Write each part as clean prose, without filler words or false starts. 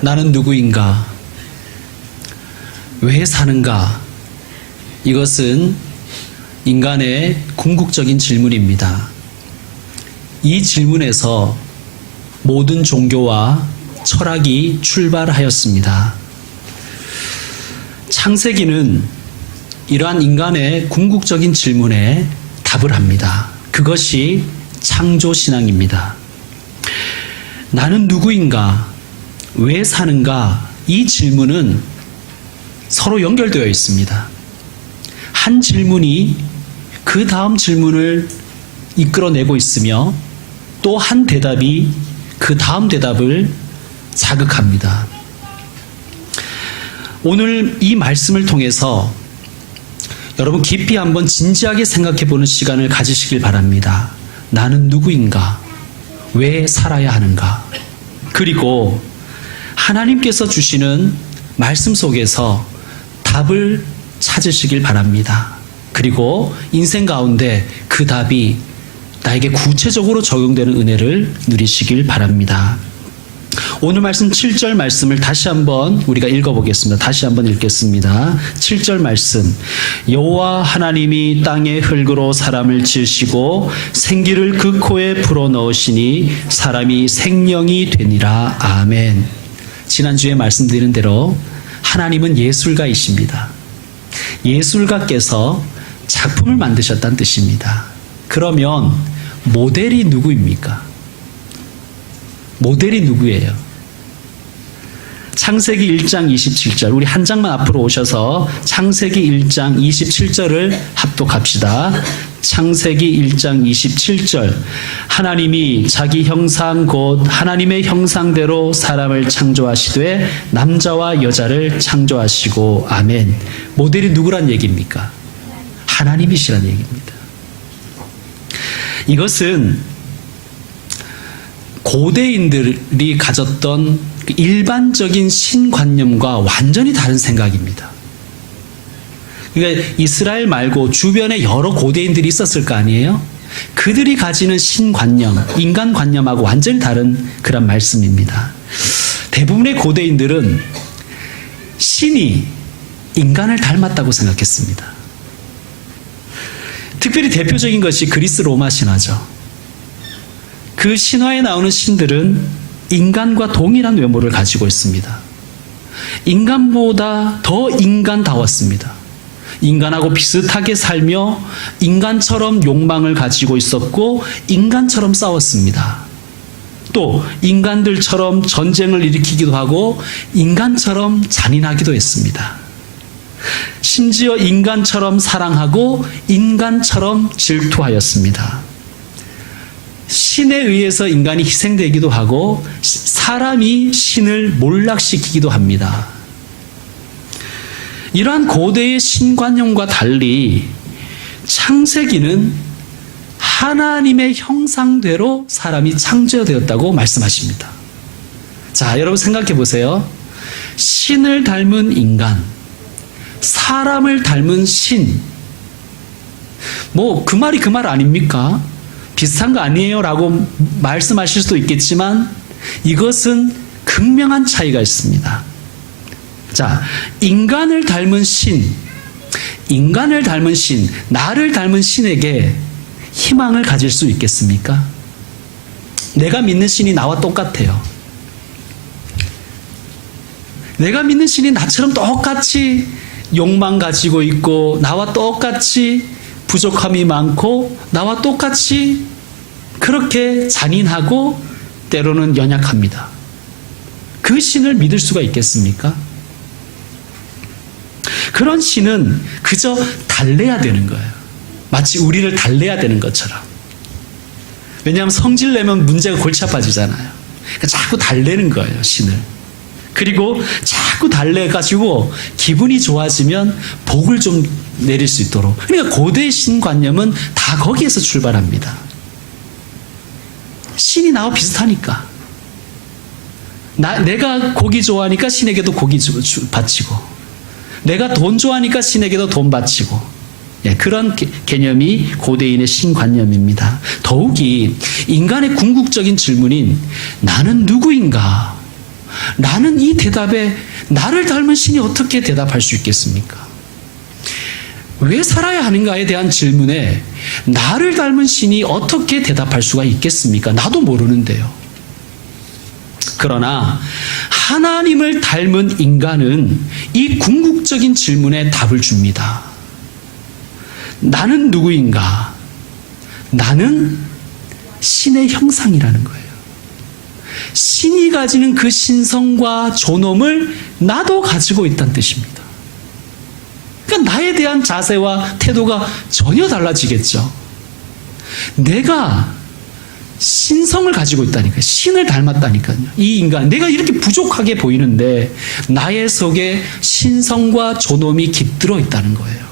나는 누구인가? 왜 사는가? 이것은 인간의 궁극적인 질문입니다. 이 질문에서 모든 종교와 철학이 출발하였습니다. 창세기는 이러한 인간의 궁극적인 질문에 답을 합니다. 그것이 창조신앙입니다. 나는 누구인가? 왜 사는가? 이 질문은 서로 연결되어 있습니다. 한 질문이 그 다음 질문을 이끌어내고 있으며 또 한 대답이 그 다음 대답을 자극합니다. 오늘 이 말씀을 통해서 여러분 깊이 한번 진지하게 생각해 보는 시간을 가지시길 바랍니다. 나는 누구인가? 왜 살아야 하는가? 그리고 하나님께서 주시는 말씀 속에서 답을 찾으시길 바랍니다. 그리고 인생 가운데 그 답이 나에게 구체적으로 적용되는 은혜를 누리시길 바랍니다. 오늘 말씀 7절 말씀을 다시 한번 우리가 읽어보겠습니다. 다시 한번 읽겠습니다. 7절 말씀. 여호와 하나님이 땅의 흙으로 사람을 지으시고 생기를 그 코에 불어넣으시니 사람이 생명이 되니라. 아멘. 지난주에 말씀드린 대로 하나님은 예술가이십니다. 예술가께서 작품을 만드셨다는 뜻입니다. 그러면 모델이 누구입니까? 모델이 누구예요? 창세기 1장 27절, 우리 한 장만 앞으로 오셔서 창세기 1장 27절을 합독합시다. 창세기 1장 27절. 하나님이 자기 형상 곧 하나님의 형상대로 사람을 창조하시되 남자와 여자를 창조하시고. 아멘. 모델이 누구란 얘기입니까? 하나님이시란 얘기입니다. 이것은 고대인들이 가졌던 일반적인 신관념과 완전히 다른 생각입니다. 그러니까 이스라엘 말고 주변에 여러 고대인들이 있었을 거 아니에요? 그들이 가지는 신관념, 인간관념하고 완전히 다른 그런 말씀입니다. 대부분의 고대인들은 신이 인간을 닮았다고 생각했습니다. 특별히 대표적인 것이 그리스 로마 신화죠. 그 신화에 나오는 신들은 인간과 동일한 외모를 가지고 있습니다. 인간보다 더 인간다웠습니다. 인간하고 비슷하게 살며 인간처럼 욕망을 가지고 있었고 인간처럼 싸웠습니다. 또 인간들처럼 전쟁을 일으키기도 하고 인간처럼 잔인하기도 했습니다. 심지어 인간처럼 사랑하고 인간처럼 질투하였습니다. 신에 의해서 인간이 희생되기도 하고 사람이 신을 몰락시키기도 합니다. 이러한 고대의 신관념과 달리 창세기는 하나님의 형상대로 사람이 창조되었다고 말씀하십니다. 자, 여러분 생각해 보세요. 신을 닮은 인간, 사람을 닮은 신. 뭐 그 말이 그 말 아닙니까? 비슷한 거 아니에요? 라고 말씀하실 수도 있겠지만 이것은 극명한 차이가 있습니다. 자, 인간을 닮은 신, 나를 닮은 신에게 희망을 가질 수 있겠습니까? 내가 믿는 신이 나와 똑같아요. 내가 믿는 신이 나처럼 똑같이 욕망 가지고 있고 나와 똑같이 부족함이 많고 나와 똑같이 그렇게 잔인하고 때로는 연약합니다. 그 신을 믿을 수가 있겠습니까? 그런 신은 그저 달래야 되는 거예요. 마치 우리를 달래야 되는 것처럼. 왜냐하면 성질 내면 문제가 골치 아파지잖아요. 그러니까 자꾸 달래는 거예요, 신을. 그리고 자꾸 달래가지고 기분이 좋아지면 복을 좀 내릴 수 있도록. 그러니까 고대 신관념은 다 거기에서 출발합니다. 신이 나와 비슷하니까. 내가 고기 좋아하니까 신에게도 고기 바치고, 내가 돈 좋아하니까 신에게도 돈 바치고, 그런 개념이 고대인의 신관념입니다. 더욱이 인간의 궁극적인 질문인 나는 누구인가? 라는 이 대답에 나를 닮은 신이 어떻게 대답할 수 있겠습니까? 왜 살아야 하는가에 대한 질문에 나를 닮은 신이 어떻게 대답할 수가 있겠습니까? 나도 모르는데요. 그러나 하나님을 닮은 인간은 이 궁극적인 질문에 답을 줍니다. 나는 누구인가? 나는 신의 형상이라는 거예요. 신이 가지는 그 신성과 존엄을 나도 가지고 있다는 뜻입니다. 그러니까 나에 대한 자세와 태도가 전혀 달라지겠죠. 내가 신성을 가지고 있다니까요. 신을 닮았다니까요. 이 인간, 내가 이렇게 부족하게 보이는데 나의 속에 신성과 존엄이 깃들어 있다는 거예요.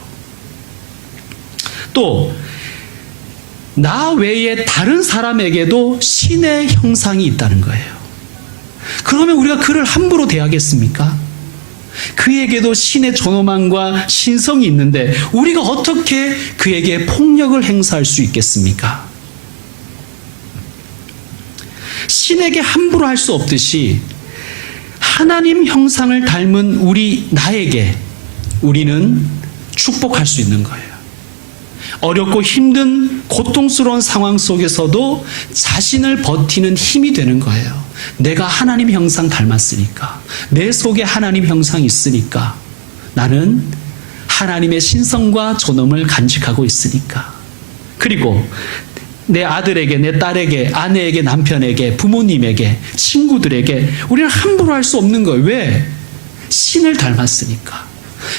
또 나 외에 다른 사람에게도 신의 형상이 있다는 거예요. 그러면 우리가 그를 함부로 대하겠습니까? 그에게도 신의 존엄함과 신성이 있는데 우리가 어떻게 그에게 폭력을 행사할 수 있겠습니까? 신에게 함부로 할 수 없듯이 하나님 형상을 닮은 나에게 우리는 축복할 수 있는 거예요. 어렵고 힘든 고통스러운 상황 속에서도 자신을 버티는 힘이 되는 거예요. 내가 하나님 형상 닮았으니까, 내 속에 하나님 형상이 있으니까, 나는 하나님의 신성과 존엄을 간직하고 있으니까. 그리고 내 아들에게, 내 딸에게, 아내에게, 남편에게, 부모님에게, 친구들에게 우리는 함부로 할 수 없는 거예요. 왜? 신을 닮았으니까.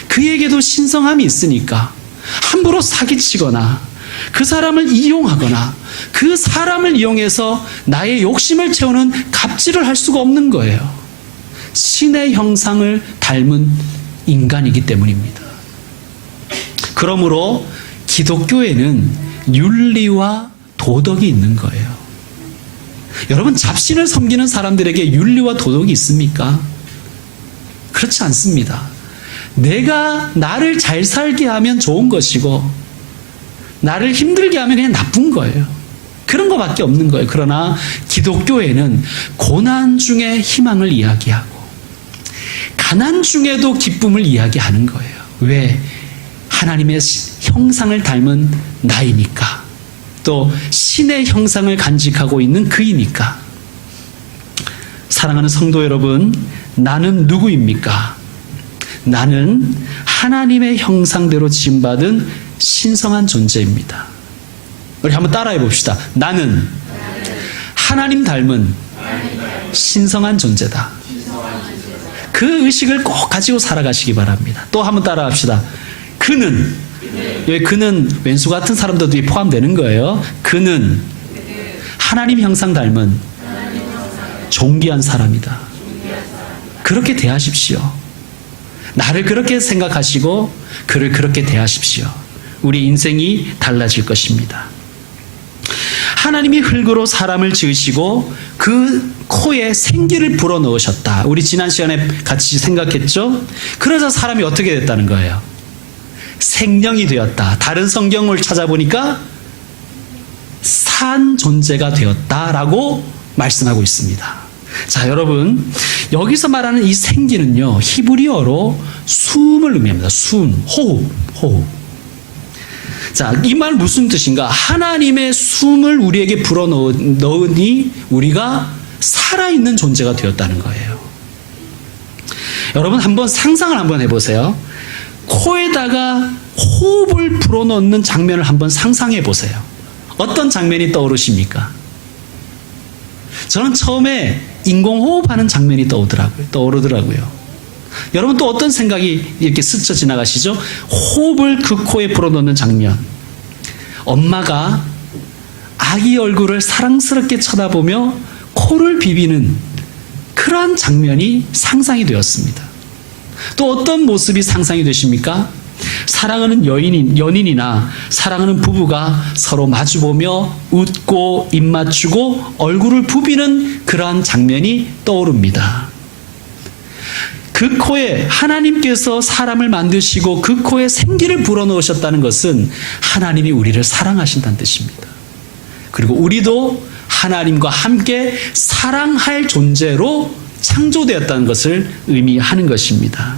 그에게도 신성함이 있으니까 함부로 사기치거나 그 사람을 이용하거나 그 사람을 이용해서 나의 욕심을 채우는 갑질을 할 수가 없는 거예요. 신의 형상을 닮은 인간이기 때문입니다. 그러므로 기독교에는 윤리와 도덕이 있는 거예요. 여러분, 잡신을 섬기는 사람들에게 윤리와 도덕이 있습니까? 그렇지 않습니다. 내가 나를 잘 살게 하면 좋은 것이고 나를 힘들게 하면 그냥 나쁜 거예요. 그런 것밖에 없는 거예요. 그러나 기독교에는 고난 중에 희망을 이야기하고 가난 중에도 기쁨을 이야기하는 거예요. 왜? 하나님의 형상을 닮은 나이니까, 또 신의 형상을 간직하고 있는 그이니까. 사랑하는 성도 여러분, 나는 누구입니까? 나는 하나님의 형상대로 지음받은 신성한 존재입니다. 우리 한번 따라해 봅시다. 나는 하나님 닮은 신성한 존재다. 그 의식을 꼭 가지고 살아가시기 바랍니다. 또 한번 따라합시다. 그는, 여기 그는 왼수 같은 사람들도 포함되는 거예요. 그는 하나님 형상 닮은 존귀한 사람이다. 그렇게 대하십시오. 나를 그렇게 생각하시고 그를 그렇게 대하십시오. 우리 인생이 달라질 것입니다. 하나님이 흙으로 사람을 지으시고 그 코에 생기를 불어넣으셨다. 우리 지난 시간에 같이 생각했죠? 그래서 사람이 어떻게 됐다는 거예요? 생명이 되었다. 다른 성경을 찾아보니까 산 존재가 되었다라고 말씀하고 있습니다. 자, 여러분, 여기서 말하는 이 생기는요, 히브리어로 숨을 의미합니다. 숨, 호흡. 자, 이 말 무슨 뜻인가? 하나님의 숨을 우리에게 불어넣으니 우리가 살아있는 존재가 되었다는 거예요. 여러분, 한번 상상을 한번 해보세요. 코에다가 호흡을 불어넣는 장면을 한번 상상해 보세요. 어떤 장면이 떠오르십니까? 저는 처음에 인공호흡하는 장면이 떠오르더라고요. 여러분, 또 어떤 생각이 이렇게 스쳐 지나가시죠? 호흡을 그 코에 불어넣는 장면. 엄마가 아기 얼굴을 사랑스럽게 쳐다보며 코를 비비는 그러한 장면이 상상이 되었습니다. 또 어떤 모습이 상상이 되십니까? 사랑하는 연인이나 사랑하는 부부가 서로 마주보며 웃고 입 맞추고 얼굴을 부비는 그러한 장면이 떠오릅니다. 그 코에 하나님께서 사람을 만드시고 그 코에 생기를 불어넣으셨다는 것은 하나님이 우리를 사랑하신다는 뜻입니다. 그리고 우리도 하나님과 함께 사랑할 존재로 창조되었다는 것을 의미하는 것입니다.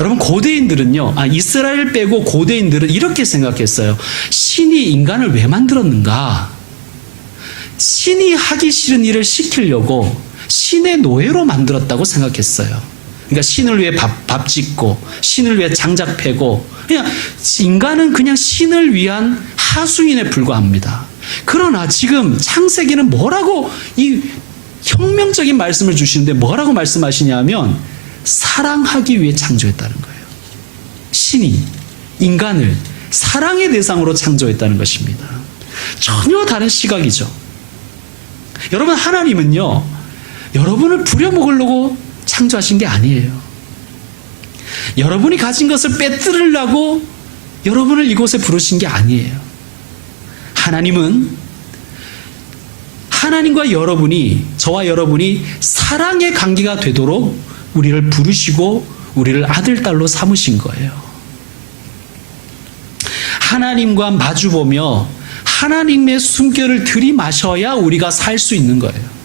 여러분, 고대인들은요, 이스라엘 빼고 고대인들은 이렇게 생각했어요. 신이 인간을 왜 만들었는가? 신이 하기 싫은 일을 시키려고 신의 노예로 만들었다고 생각했어요. 그러니까 신을 위해 밥 짓고, 신을 위해 장작 패고, 그냥 인간은 그냥 신을 위한 하수인에 불과합니다. 그러나 지금 창세기는 뭐라고 이 혁명적인 말씀을 주시는데 뭐라고 말씀하시냐면 사랑하기 위해 창조했다는 거예요. 신이 인간을 사랑의 대상으로 창조했다는 것입니다. 전혀 다른 시각이죠. 여러분, 하나님은요, 여러분을 부려먹으려고 창조하신 게 아니에요. 여러분이 가진 것을 빼뜨리려고 여러분을 이곳에 부르신 게 아니에요. 하나님은 하나님과 여러분이, 저와 여러분이 사랑의 관계가 되도록 우리를 부르시고 우리를 아들, 딸로 삼으신 거예요. 하나님과 마주보며 하나님의 숨결을 들이마셔야 우리가 살 수 있는 거예요.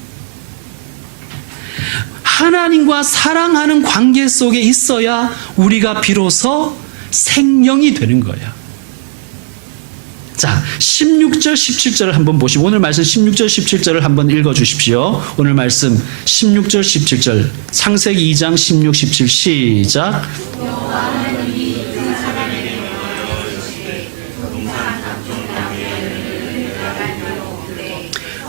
하나님과 사랑하는 관계 속에 있어야 우리가 비로소 생명이 되는 거예요. 자, 16절, 17절을 한번 보시고, 오늘 말씀 16절, 17절을 한번 읽어 주십시오. 오늘 말씀 16절, 17절, 창세기 2장 16, 17 시작.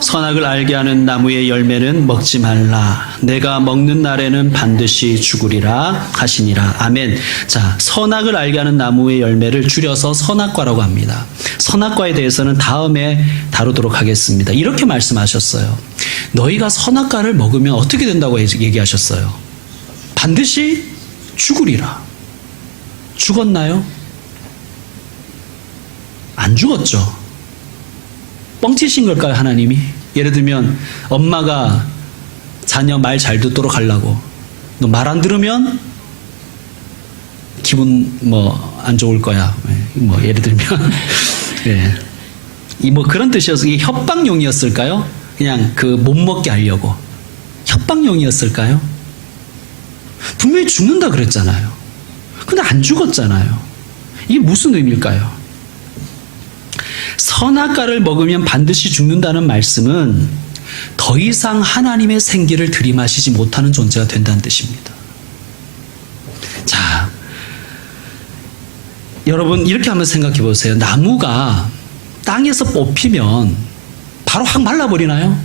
선악을 알게 하는 나무의 열매는 먹지 말라. 내가 먹는 날에는 반드시 죽으리라 하시니라. 아멘. 자, 선악을 알게 하는 나무의 열매를 줄여서 선악과라고 합니다. 선악과에 대해서는 다음에 다루도록 하겠습니다. 이렇게 말씀하셨어요. 너희가 선악과를 먹으면 어떻게 된다고 얘기하셨어요? 반드시 죽으리라. 죽었나요? 안 죽었죠. 뻥치신 걸까요, 하나님이? 예를 들면 엄마가 자녀 말 잘 듣도록 하려고, 너 말 안 들으면 기분 안 좋을 거야. 예를 들면 예. 그런 뜻이어서 이게 협박용이었을까요? 그냥 못 먹게 하려고 협박용이었을까요? 분명히 죽는다 그랬잖아요. 근데 안 죽었잖아요. 이게 무슨 의미일까요? 선악과를 먹으면 반드시 죽는다는 말씀은 더 이상 하나님의 생기를 들이마시지 못하는 존재가 된다는 뜻입니다. 자, 여러분, 이렇게 한번 생각해 보세요. 나무가 땅에서 뽑히면 바로 확 말라버리나요?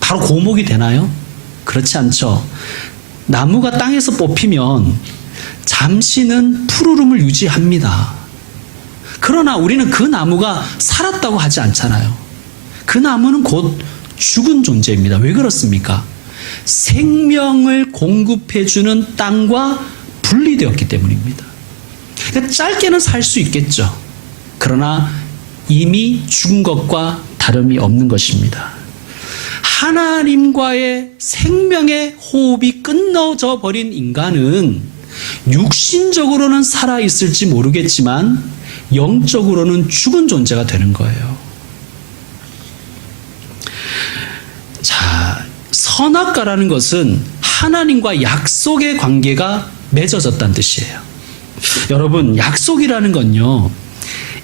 바로 고목이 되나요? 그렇지 않죠. 나무가 땅에서 뽑히면 잠시는 푸르름을 유지합니다. 그러나 우리는 그 나무가 살았다고 하지 않잖아요. 그 나무는 곧 죽은 존재입니다. 왜 그렇습니까? 생명을 공급해주는 땅과 분리되었기 때문입니다. 그러니까 짧게는 살 수 있겠죠. 그러나 이미 죽은 것과 다름이 없는 것입니다. 하나님과의 생명의 호흡이 끊어져 버린 인간은 육신적으로는 살아있을지 모르겠지만 영적으로는 죽은 존재가 되는 거예요. 자, 선악과라는 것은 하나님과 약속의 관계가 맺어졌다는 뜻이에요. 여러분, 약속이라는 건요,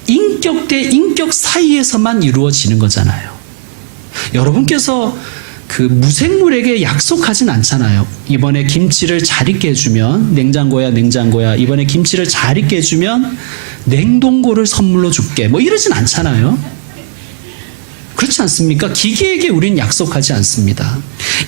인격 대 인격 사이에서만 이루어지는 거잖아요. 여러분께서 무생물에게 약속하진 않잖아요. 이번에 김치를 잘 익게 해주면, 냉장고야, 이번에 김치를 잘 익게 해주면 냉동고를 선물로 줄게. 이러진 않잖아요. 그렇지 않습니까? 기계에게 우리는 약속하지 않습니다.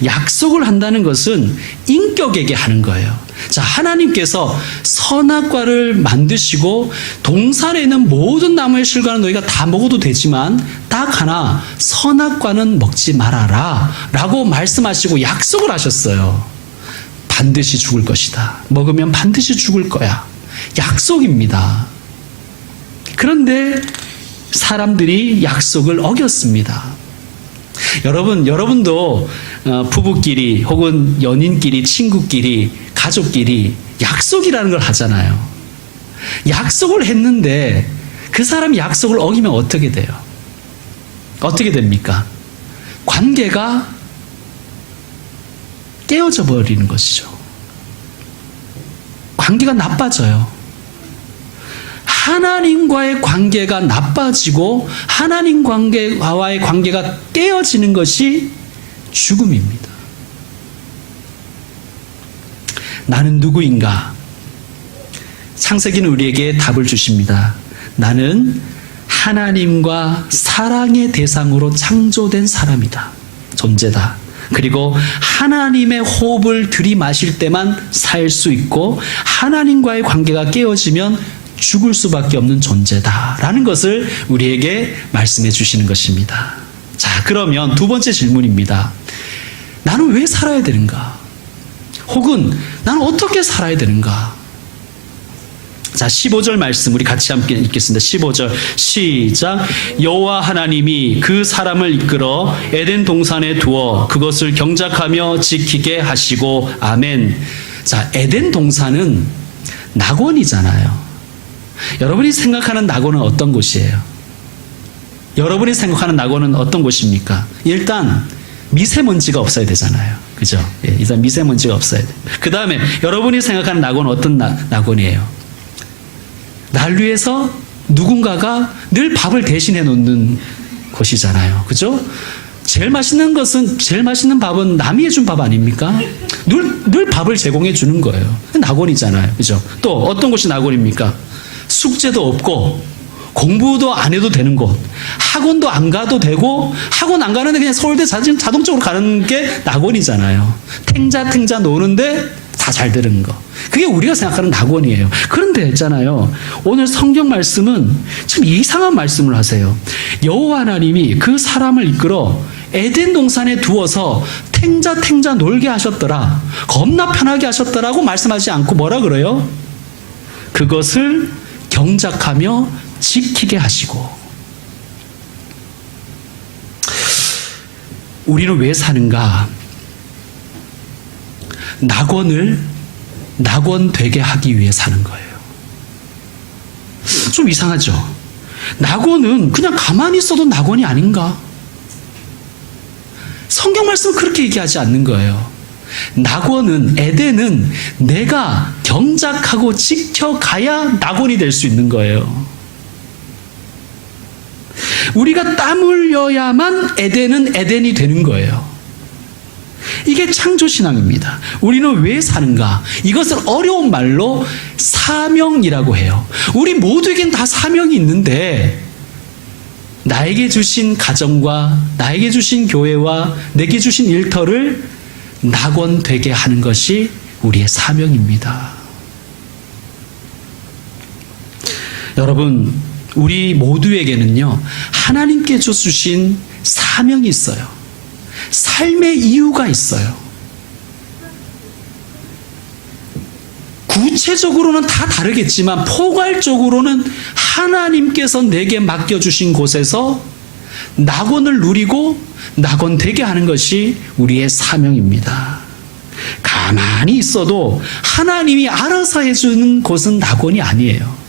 약속을 한다는 것은 인격에게 하는 거예요. 자, 하나님께서 선악과를 만드시고 동산에 있는 모든 나무의 실과는 너희가 다 먹어도 되지만 딱 하나, 선악과는 먹지 말아라 라고 말씀하시고 약속을 하셨어요. 반드시 죽을 것이다. 먹으면 반드시 죽을 거야. 약속입니다. 그런데 사람들이 약속을 어겼습니다. 여러분도 부부끼리 혹은 연인끼리, 친구끼리, 가족끼리 약속이라는 걸 하잖아요. 약속을 했는데 그 사람이 약속을 어기면 어떻게 돼요? 어떻게 됩니까? 관계가 깨어져 버리는 것이죠. 관계가 나빠져요. 하나님과의 관계가 나빠지고 하나님과의 관계가 깨어지는 것이 죽음입니다. 나는 누구인가? 창세기는 우리에게 답을 주십니다. 나는 하나님과 사랑의 대상으로 창조된 사람이다. 존재다. 그리고 하나님의 호흡을 들이마실 때만 살 수 있고 하나님과의 관계가 깨어지면 죽을 수밖에 없는 존재다라는 것을 우리에게 말씀해 주시는 것입니다. 자, 그러면 두 번째 질문입니다. 나는 왜 살아야 되는가? 혹은 나는 어떻게 살아야 되는가? 자, 15절 말씀 우리 같이 함께 읽겠습니다. 15절 시작. 여호와 하나님이 그 사람을 이끌어 에덴 동산에 두어 그것을 경작하며 지키게 하시고 아멘. 자, 에덴 동산은 낙원이잖아요. 여러분이 생각하는 낙원은 어떤 곳이에요? 여러분이 생각하는 낙원은 어떤 곳입니까? 일단 미세먼지가 없어야 되잖아요. 그죠? 예, 일단 미세먼지가 없어야 돼요. 그 다음에 여러분이 생각하는 낙원은 어떤 낙원이에요? 날 위해서 누군가가 늘 밥을 대신해 놓는 곳이잖아요. 그죠? 제일 맛있는 밥은 남이 해준 밥 아닙니까? 늘 밥을 제공해 주는 거예요. 낙원이잖아요. 그죠? 또 어떤 곳이 낙원입니까? 숙제도 없고 공부도 안 해도 되는 곳, 학원도 안 가도 되고 학원 안 가는데 그냥 서울대 자동적으로 가는 게 낙원이잖아요. 탱자 노는데 다 잘 되는 거. 그게 우리가 생각하는 낙원이에요. 그런데 있잖아요. 오늘 성경 말씀은 참 이상한 말씀을 하세요. 여호와 하나님이 그 사람을 이끌어 에덴 동산에 두어서 탱자 놀게 하셨더라. 겁나 편하게 하셨더라고 말씀하지 않고 뭐라 그래요? 그것을 경작하며 지키게 하시고. 우리는 왜 사는가? 낙원 되게 하기 위해 사는 거예요. 좀 이상하죠? 낙원은 그냥 가만히 있어도 낙원이 아닌가? 성경 말씀은 그렇게 얘기하지 않는 거예요. 낙원은, 에덴은 내가 경작하고 지켜가야 낙원이 될 수 있는 거예요. 우리가 땀 흘려야만 에덴은 에덴이 되는 거예요. 이게 창조신앙입니다. 우리는 왜 사는가? 이것을 어려운 말로 사명이라고 해요. 우리 모두에겐 다 사명이 있는데 나에게 주신 가정과 나에게 주신 교회와 내게 주신 일터를 낙원 되게 하는 것이 우리의 사명입니다. 여러분, 우리 모두에게는요, 하나님께서 주신 사명이 있어요. 삶의 이유가 있어요. 구체적으로는 다 다르겠지만 포괄적으로는 하나님께서 내게 맡겨주신 곳에서 낙원을 누리고 낙원 되게 하는 것이 우리의 사명입니다. 가만히 있어도 하나님이 알아서 해주는 곳은 낙원이 아니에요.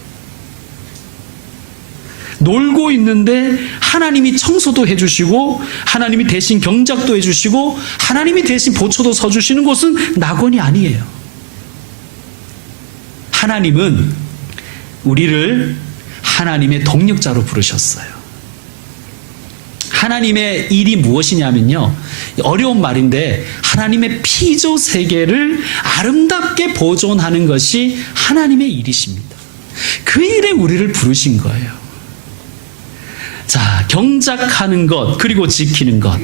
놀고 있는데 하나님이 청소도 해주시고 하나님이 대신 경작도 해주시고 하나님이 대신 보초도 서주시는 곳은 낙원이 아니에요. 하나님은 우리를 하나님의 동력자로 부르셨어요. 하나님의 일이 무엇이냐면요, 어려운 말인데 하나님의 피조 세계를 아름답게 보존하는 것이 하나님의 일이십니다. 그 일에 우리를 부르신 거예요. 자, 경작하는 것, 그리고 지키는 것.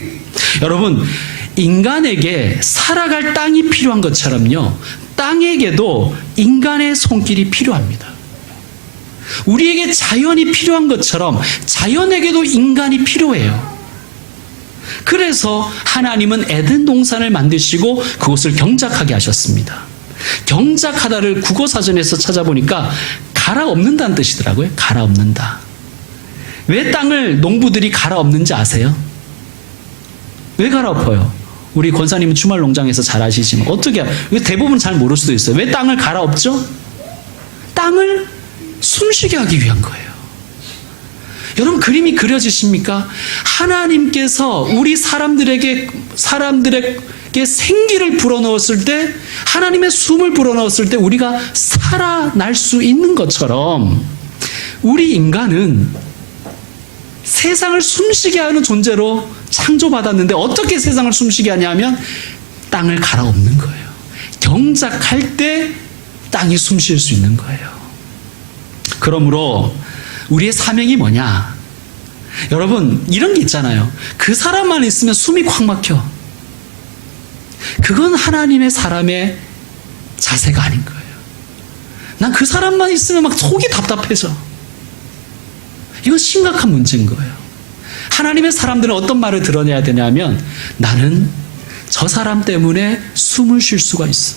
여러분, 인간에게 살아갈 땅이 필요한 것처럼요, 땅에게도 인간의 손길이 필요합니다. 우리에게 자연이 필요한 것처럼 자연에게도 인간이 필요해요. 그래서 하나님은 에덴 동산을 만드시고 그것을 경작하게 하셨습니다. 경작하다를 국어사전에서 찾아보니까 갈아엎는다는 뜻이더라고요. 갈아엎는다. 왜 땅을 농부들이 갈아엎는지 아세요? 왜 갈아엎어요? 우리 권사님은 주말 농장에서 잘 아시지만 어떻게, 대부분 잘 모를 수도 있어요. 왜 땅을 갈아엎죠? 땅을 숨쉬게 하기 위한 거예요. 여러분, 그림이 그려지십니까? 하나님께서 우리 사람들의 생기를 불어넣었을 때, 하나님의 숨을 불어넣었을 때 우리가 살아날 수 있는 것처럼 우리 인간은 세상을 숨쉬게 하는 존재로 창조받았는데 어떻게 세상을 숨쉬게 하냐면 땅을 갈아엎는 거예요. 경작할 때 땅이 숨쉴 수 있는 거예요. 그러므로 우리의 사명이 뭐냐? 여러분, 이런 게 있잖아요. 그 사람만 있으면 숨이 콱 막혀. 그건 하나님의 사람의 자세가 아닌 거예요. 난 그 사람만 있으면 막 속이 답답해져. 이건 심각한 문제인 거예요. 하나님의 사람들은 어떤 말을 드러내야 되냐면, 나는 저 사람 때문에 숨을 쉴 수가 있어.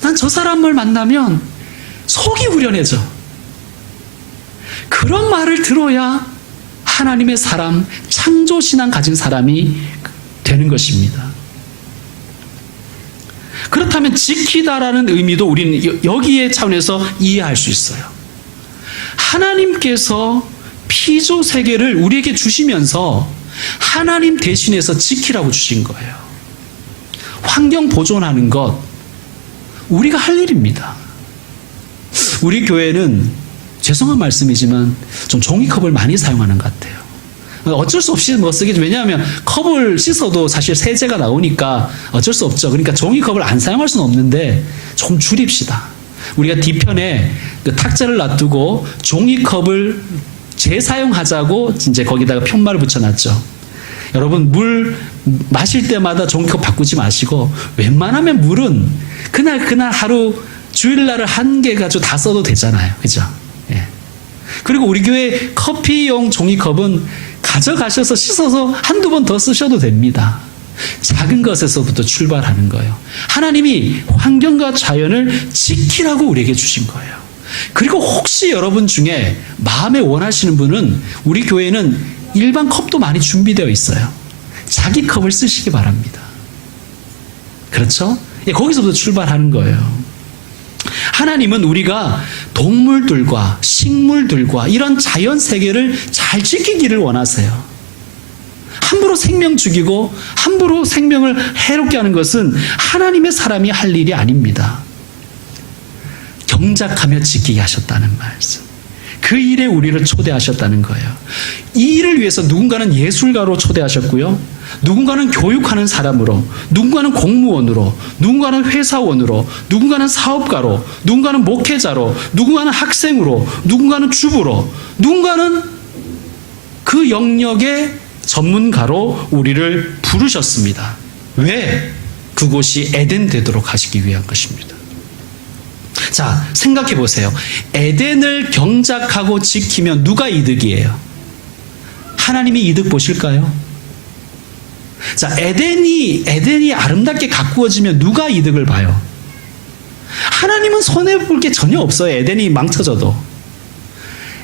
난 저 사람을 만나면 속이 후련해져. 그런 말을 들어야 하나님의 사람, 창조신앙 가진 사람이 되는 것입니다. 그렇다면 지키다라는 의미도 우리는 여기에 차원에서 이해할 수 있어요. 하나님께서 피조 세계를 우리에게 주시면서 하나님 대신해서 지키라고 주신 거예요. 환경 보존하는 것, 우리가 할 일입니다. 우리 교회는 죄송한 말씀이지만 좀 종이컵을 많이 사용하는 것 같아요. 어쩔 수 없이 뭐 쓰겠죠. 왜냐하면 컵을 씻어도 사실 세제가 나오니까 어쩔 수 없죠. 그러니까 종이컵을 안 사용할 수는 없는데 좀 줄입시다. 우리가 뒤편에 그 탁자를 놔두고 종이컵을 재사용하자고 이제 거기다가 편말을 붙여놨죠. 여러분, 물 마실 때마다 종이컵 바꾸지 마시고 웬만하면 물은 그날 하루 주일날을 한 개 가지고 다 써도 되잖아요. 그죠? 예. 그리고 우리 교회 커피용 종이컵은 가져가셔서 씻어서 한두 번 더 쓰셔도 됩니다. 작은 것에서부터 출발하는 거예요. 하나님이 환경과 자연을 지키라고 우리에게 주신 거예요. 그리고 혹시 여러분 중에 마음에 원하시는 분은 우리 교회는 일반 컵도 많이 준비되어 있어요. 자기 컵을 쓰시기 바랍니다. 그렇죠? 예, 거기서부터 출발하는 거예요. 하나님은 우리가 동물들과 식물들과 이런 자연 세계를 잘 지키기를 원하세요. 함부로 생명 죽이고 함부로 생명을 해롭게 하는 것은 하나님의 사람이 할 일이 아닙니다. 경작하며 지키게 하셨다는 말씀. 그 일에 우리를 초대하셨다는 거예요. 이 일을 위해서 누군가는 예술가로 초대하셨고요. 누군가는 교육하는 사람으로, 누군가는 공무원으로, 누군가는 회사원으로, 누군가는 사업가로, 누군가는 목회자로, 누군가는 학생으로, 누군가는 주부로, 누군가는 그 영역의 전문가로 우리를 부르셨습니다. 왜? 그곳이 에덴 되도록 하시기 위한 것입니다. 자, 생각해 보세요. 에덴을 경작하고 지키면 누가 이득이에요? 하나님이 이득 보실까요? 자, 에덴이 아름답게 가꾸어지면 누가 이득을 봐요? 하나님은 손해볼 게 전혀 없어요. 에덴이 망쳐져도.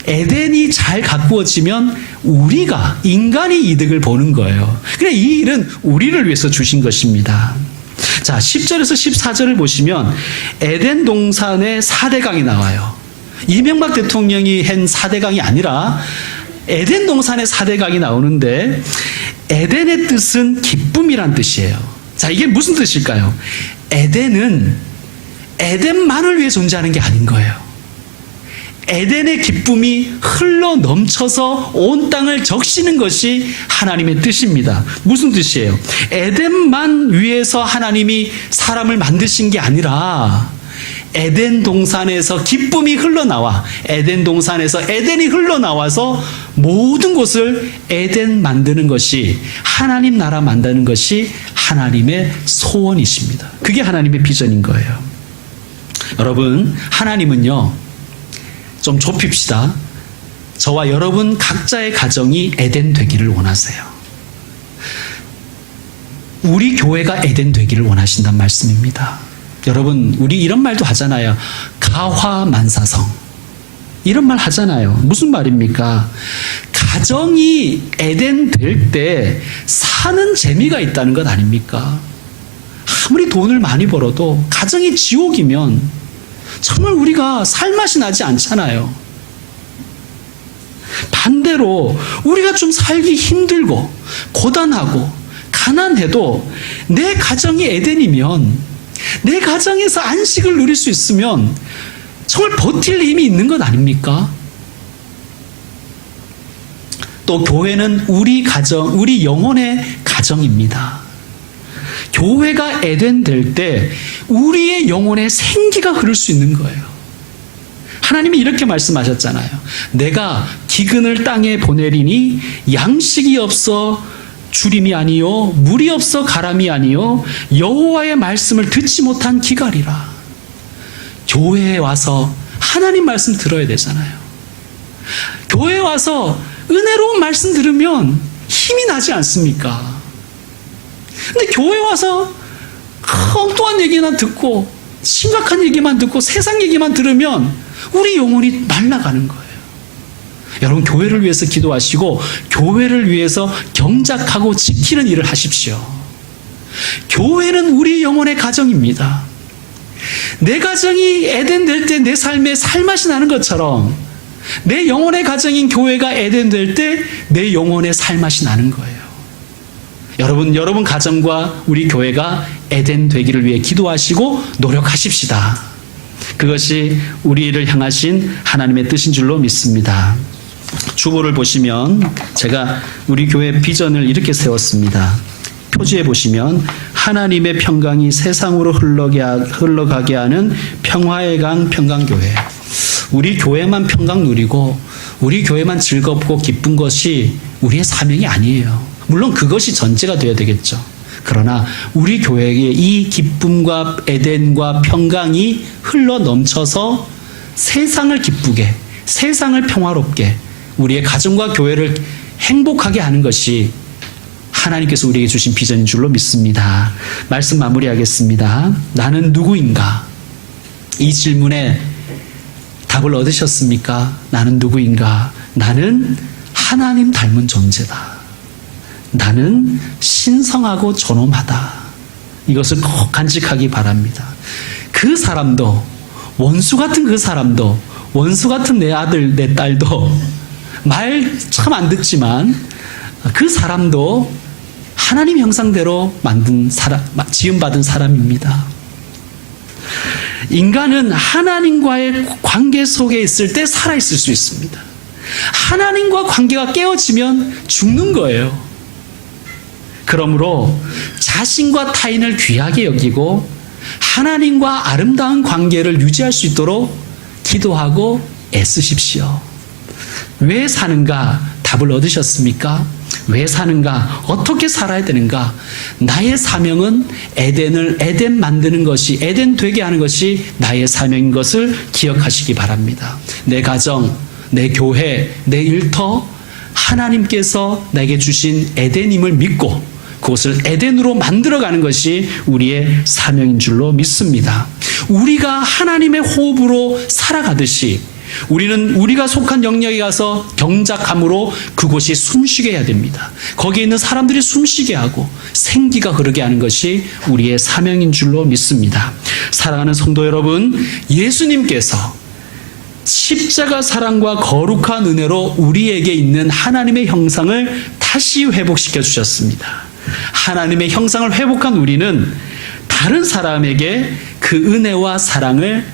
에덴이 잘 가꾸어지면 우리가, 인간이 이득을 보는 거예요. 그래, 이 일은 우리를 위해서 주신 것입니다. 자, 10절에서 14절을 보시면 에덴 동산의 4대강이 나와요. 이명박 대통령이 한 4대강이 아니라 에덴 동산의 4대강이 나오는데, 에덴의 뜻은 기쁨이란 뜻이에요. 자, 이게 무슨 뜻일까요? 에덴은 에덴만을 위해 존재하는 게 아닌 거예요. 에덴의 기쁨이 흘러 넘쳐서 온 땅을 적시는 것이 하나님의 뜻입니다. 무슨 뜻이에요? 에덴만 위해서 하나님이 사람을 만드신 게 아니라 에덴 동산에서 기쁨이 흘러나와, 에덴 동산에서 에덴이 흘러나와서 모든 곳을 에덴 만드는 것이, 하나님 나라 만드는 것이 하나님의 소원이십니다. 그게 하나님의 비전인 거예요. 여러분, 하나님은요, 좀 좁힙시다. 저와 여러분 각자의 가정이 에덴 되기를 원하세요. 우리 교회가 에덴 되기를 원하신단 말씀입니다. 여러분, 우리 이런 말도 하잖아요. 가화만사성. 이런 말 하잖아요. 무슨 말입니까? 가정이 에덴 될 때 사는 재미가 있다는 것 아닙니까? 아무리 돈을 많이 벌어도 가정이 지옥이면 정말 우리가 살맛이 나지 않잖아요. 반대로 우리가 좀 살기 힘들고 고단하고 가난해도 내 가정이 에덴이면, 내 가정에서 안식을 누릴 수 있으면 정말 버틸 힘이 있는 것 아닙니까? 또 교회는 우리 가정, 우리 영혼의 가정입니다. 교회가 에덴 될 때 우리의 영혼에 생기가 흐를 수 있는 거예요. 하나님이 이렇게 말씀하셨잖아요. 내가 기근을 땅에 보내리니 양식이 없어 주림이 아니요 물이 없어 가람이 아니요 여호와의 말씀을 듣지 못한 기갈이라. 교회에 와서 하나님 말씀 들어야 되잖아요. 교회에 와서 은혜로운 말씀 들으면 힘이 나지 않습니까? 근데 교회 와서 엉뚱한 얘기만 듣고 심각한 얘기만 듣고 세상 얘기만 들으면 우리 영혼이 말라가는 거예요. 여러분, 교회를 위해서 기도하시고 교회를 위해서 경작하고 지키는 일을 하십시오. 교회는 우리 영혼의 가정입니다. 내 가정이 에덴 될 때 내 삶에 살맛이 나는 것처럼 내 영혼의 가정인 교회가 에덴 될 때 내 영혼의 살맛이 나는 거예요. 여러분 가정과 우리 교회가 에덴 되기를 위해 기도하시고 노력하십시다. 그것이 우리를 향하신 하나님의 뜻인 줄로 믿습니다. 주보를 보시면 제가 우리 교회 비전을 이렇게 세웠습니다. 표지에 보시면 하나님의 평강이 세상으로 흘러가게 하는 평화의 강 평강교회. 우리 교회만 평강 누리고 우리 교회만 즐겁고 기쁜 것이 우리의 사명이 아니에요. 물론 그것이 전제가 되어야 되겠죠. 그러나 우리 교회의 이 기쁨과 에덴과 평강이 흘러 넘쳐서 세상을 기쁘게, 세상을 평화롭게, 우리의 가정과 교회를 행복하게 하는 것이 하나님께서 우리에게 주신 비전인 줄로 믿습니다. 말씀 마무리하겠습니다. 나는 누구인가? 이 질문에 답을 얻으셨습니까? 나는 누구인가? 나는 하나님 닮은 존재다. 나는 신성하고 존엄하다. 이것을 꼭 간직하기 바랍니다. 그 사람도, 원수 같은 그 사람도, 원수 같은 내 아들, 내 딸도 말 참 안 듣지만 그 사람도 하나님 형상대로 지음받은 사람입니다. 인간은 하나님과의 관계 속에 있을 때 살아있을 수 있습니다. 하나님과 관계가 깨어지면 죽는 거예요. 그러므로 자신과 타인을 귀하게 여기고 하나님과 아름다운 관계를 유지할 수 있도록 기도하고 애쓰십시오. 왜 사는가? 답을 얻으셨습니까? 왜 사는가? 어떻게 살아야 되는가? 나의 사명은 에덴 만드는 것이, 에덴 되게 하는 것이 나의 사명인 것을 기억하시기 바랍니다. 내 가정, 내 교회, 내 일터, 하나님께서 내게 주신 에덴임을 믿고 그것을 에덴으로 만들어가는 것이 우리의 사명인 줄로 믿습니다. 우리가 하나님의 호흡으로 살아가듯이 우리는 우리가 속한 영역에 가서 경작함으로 그곳이 숨쉬게 해야 됩니다. 거기에 있는 사람들이 숨쉬게 하고 생기가 흐르게 하는 것이 우리의 사명인 줄로 믿습니다. 사랑하는 성도 여러분, 예수님께서 십자가 사랑과 거룩한 은혜로 우리에게 있는 하나님의 형상을 다시 회복시켜 주셨습니다. 하나님의 형상을 회복한 우리는 다른 사람에게 그 은혜와 사랑을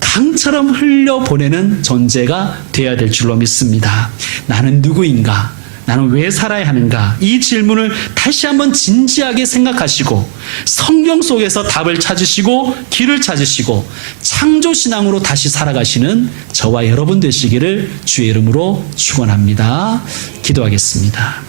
강처럼 흘려보내는 존재가 되어야 될 줄로 믿습니다. 나는 누구인가? 나는 왜 살아야 하는가? 이 질문을 다시 한번 진지하게 생각하시고 성경 속에서 답을 찾으시고 길을 찾으시고 창조신앙으로 다시 살아가시는 저와 여러분 되시기를 주의 이름으로 축원합니다. 기도하겠습니다.